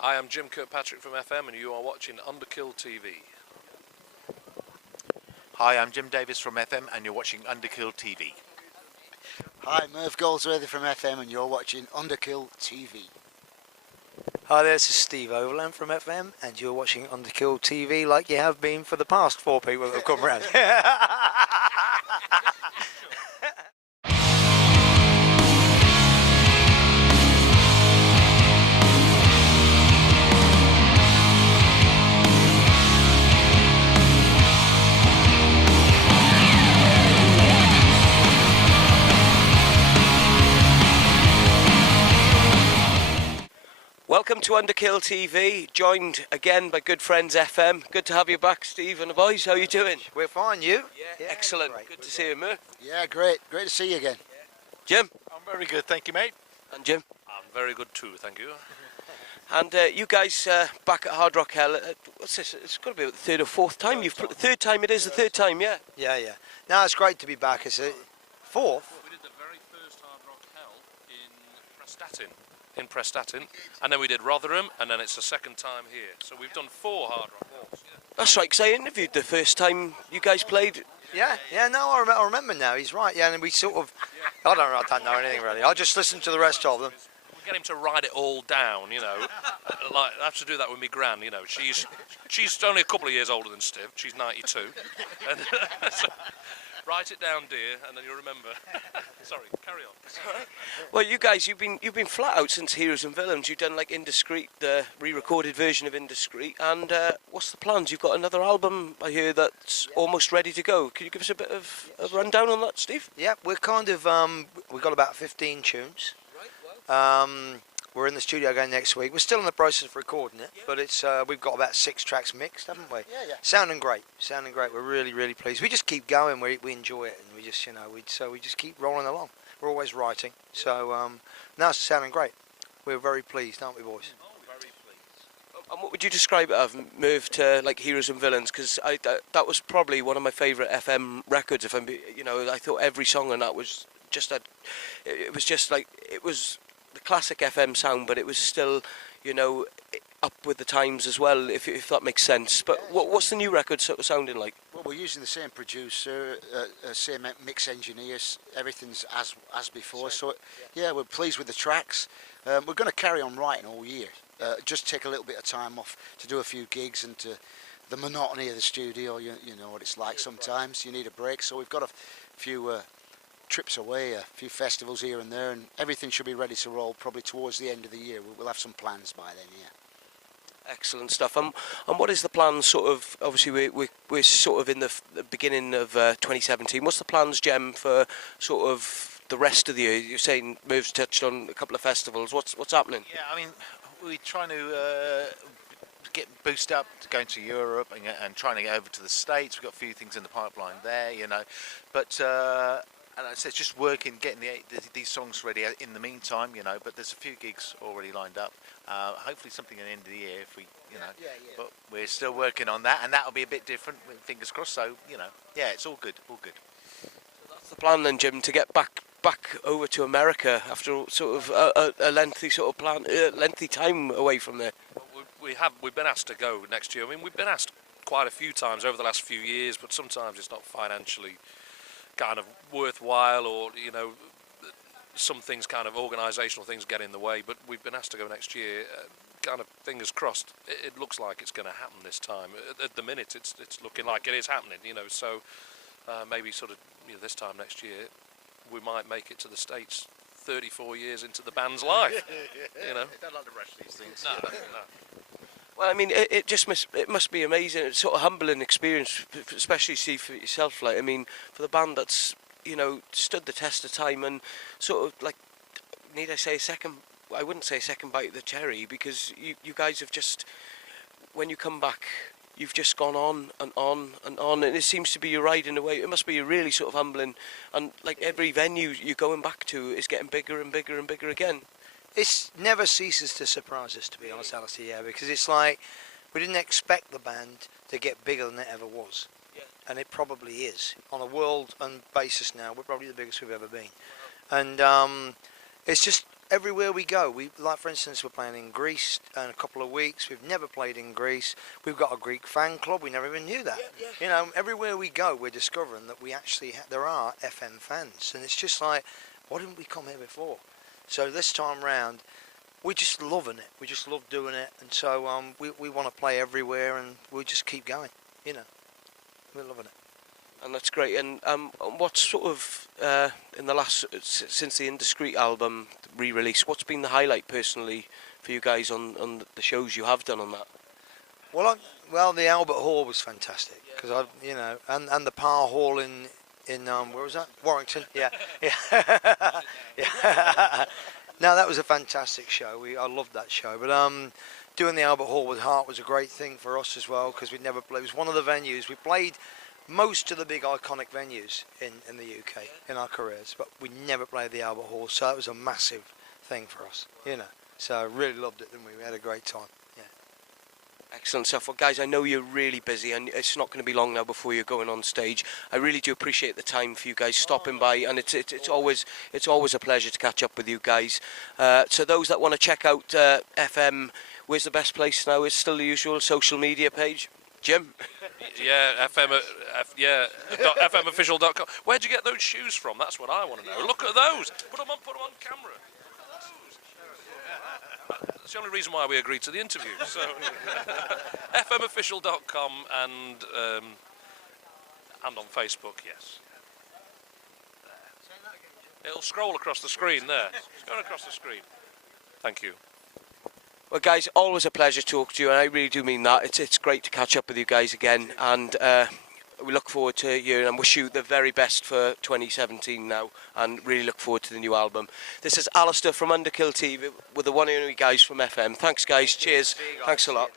I am Jim Kirkpatrick from FM and you are watching Underkill TV. Hi, I'm Jim Davis from FM and you're watching Underkill TV. Hi, Merv Goldsworthy from FM and you're watching Underkill TV. Hi there, this is Steve Overland from FM and you're watching Underkill TV like you have been for the past 4 people that have come round. Welcome to Underkill TV, joined again by good friends FM. Good to have you back, Steve and the boys. How are you doing? We're fine, you? Yeah, excellent. Great. Good to see you, Murph. Yeah, great to see you again. Jim? I'm very good, thank you, mate. And Jim? I'm very good too, thank you. And you guys back at Hard Rock Hell, what's this? It's got to be the third or fourth time. Third time it is, the third time, yeah. Yeah. No, it's great to be back. It's a fourth. We did the very first Hard Rock Hell in Prestatyn, and then we did Rotherham, and then it's the second time here. So we've done 4 Hard Rock Hells. Yeah. That's right, because I interviewed the first time you guys played. Yeah, no, I remember now. He's right. Yeah, and we sort of. I don't know anything really. I'll just listen to the rest of them. We get him to write it all down, you know. Like I have to do that with me gran, you know. She's only a couple of years older than Steve. She's 92. And so, write it down, dear, and then you'll remember. Sorry, carry on. Well, you guys, you've been flat out since Heroes and Villains. You've done like Indiscreet, the re-recorded version of Indiscreet, and what's the plans? You've got another album, I hear, that's almost ready to go. Could you give us a bit of a rundown on that, Steve? Yeah, we're kind of we've got about 15 tunes. We're in the studio again next week. We're still in the process of recording it, but it's we've got about 6 tracks mixed, haven't we? Yeah. Sounding great. We're really pleased. We just keep going. We enjoy it, and we just we just keep rolling along. We're always writing, so now it's sounding great. We're very pleased, aren't we, boys? And what would you describe it as, Merv, to like Heroes and Villains? Because that was probably one of my favourite FM records. If I thought every song on that was just it was the classic FM sound, but it was still, up with the times as well, if that makes sense. But what's the new record sort of sounding like? Well, we're using the same producer, same mix engineers, everything's as before. So, yeah, we're pleased with the tracks. We're going to carry on writing all year. Just take a little bit of time off to do a few gigs and to the monotony of the studio. You know what it's like sometimes. You need a break. So we've got a few trips away, a few festivals here and there, and everything should be ready to roll probably towards the end of the year. We'll have some plans by then, yeah. Excellent stuff. And what is the plan? Sort of, obviously, we're sort of in the beginning of 2017. What's the plans, Jem, for sort of the rest of the year? You're saying Merv's touched on a couple of festivals. What's happening? Yeah, I mean, we're trying to get boosted up to going to Europe and trying to get over to the States. We've got a few things in the pipeline there, but. And I said, it's just working, getting these songs ready in the meantime, but there's a few gigs already lined up. Hopefully something at the end of the year, if we, but we're still working on that, and that'll be a bit different, fingers crossed, so, it's all good. That's the plan then, Jim, to get back over to America after sort of a lengthy sort of lengthy time away from there. We've been asked to go next year. I mean, we've been asked quite a few times over the last few years, but sometimes it's not financially kind of worthwhile, or some things, kind of organisational things, get in the way. But we've been asked to go next year. Kind of fingers crossed. It looks like it's going to happen this time. At the minute, it's looking like it is happening. So maybe sort of this time next year we might make it to the States. 34 years into the band's life. Don't like to rush these things. No. Well, I mean, it must be amazing. It's sort of humbling experience, especially for yourself. Like, I mean, for the band that's stood the test of time and sort of like, need I say a second? I wouldn't say a second bite of the cherry, because you guys have just, when you come back, you've just gone on and on and on, and it seems to be your ride in a way. It must be really sort of humbling, and like every venue you're going back to is getting bigger and bigger and bigger again. It never ceases to surprise us, to be honest, Alistair, yeah, because it's like we didn't expect the band to get bigger than it ever was. Yeah. And it probably is. On a world basis now, we're probably the biggest we've ever been. And it's just everywhere we go, like for instance, we're playing in Greece in a couple of weeks. We've never played in Greece. We've got a Greek fan club. We never even knew that. You know, everywhere we go, we're discovering that we actually there are FM fans, and it's just like, why didn't we come here before? So this time round, we're just loving it. We just love doing it, and so we want to play everywhere, and we just keep going. You know, we're loving it. And that's great. And what sort of in the last since the Indiscreet album re-release, what's been the highlight personally for you guys on the shows you have done on that? Well, the Albert Hall was fantastic because and the Power Hall in where was that? Warrington. Yeah. Yeah. No, that was a fantastic show. I loved that show. But doing the Albert Hall with Heart was a great thing for us as well because we'd never played. It was one of the venues we played. Most of the big iconic venues in the UK in our careers, but we never played the Albert Hall, so that was a massive thing for us, you know. So I really loved it, didn't we? We had a great time. Yeah. Excellent stuff. Well, guys, I know you're really busy, and it's not going to be long now before you're going on stage. I really do appreciate the time for you guys stopping by, and it's always a pleasure to catch up with you guys. So those that want to check out FM, where's the best place now? It's still the usual social media page. Jim? Yeah, FMofficial.com. Where'd you get those shoes from? That's what I want to know. Look at those. Put them on camera. That's the only reason why we agreed to the interview. So, FMofficial.com and on Facebook, yes. It'll scroll across the screen there. It's going across the screen. Thank you. Well, guys, always a pleasure to talk to you, and I really do mean that. It's great to catch up with you guys again, and we look forward to you and wish you the very best for 2017 now, and really look forward to the new album. This is Alistair from Underkill TV with the one and only guys from FM. Thanks, guys. Cheers. Thanks a lot.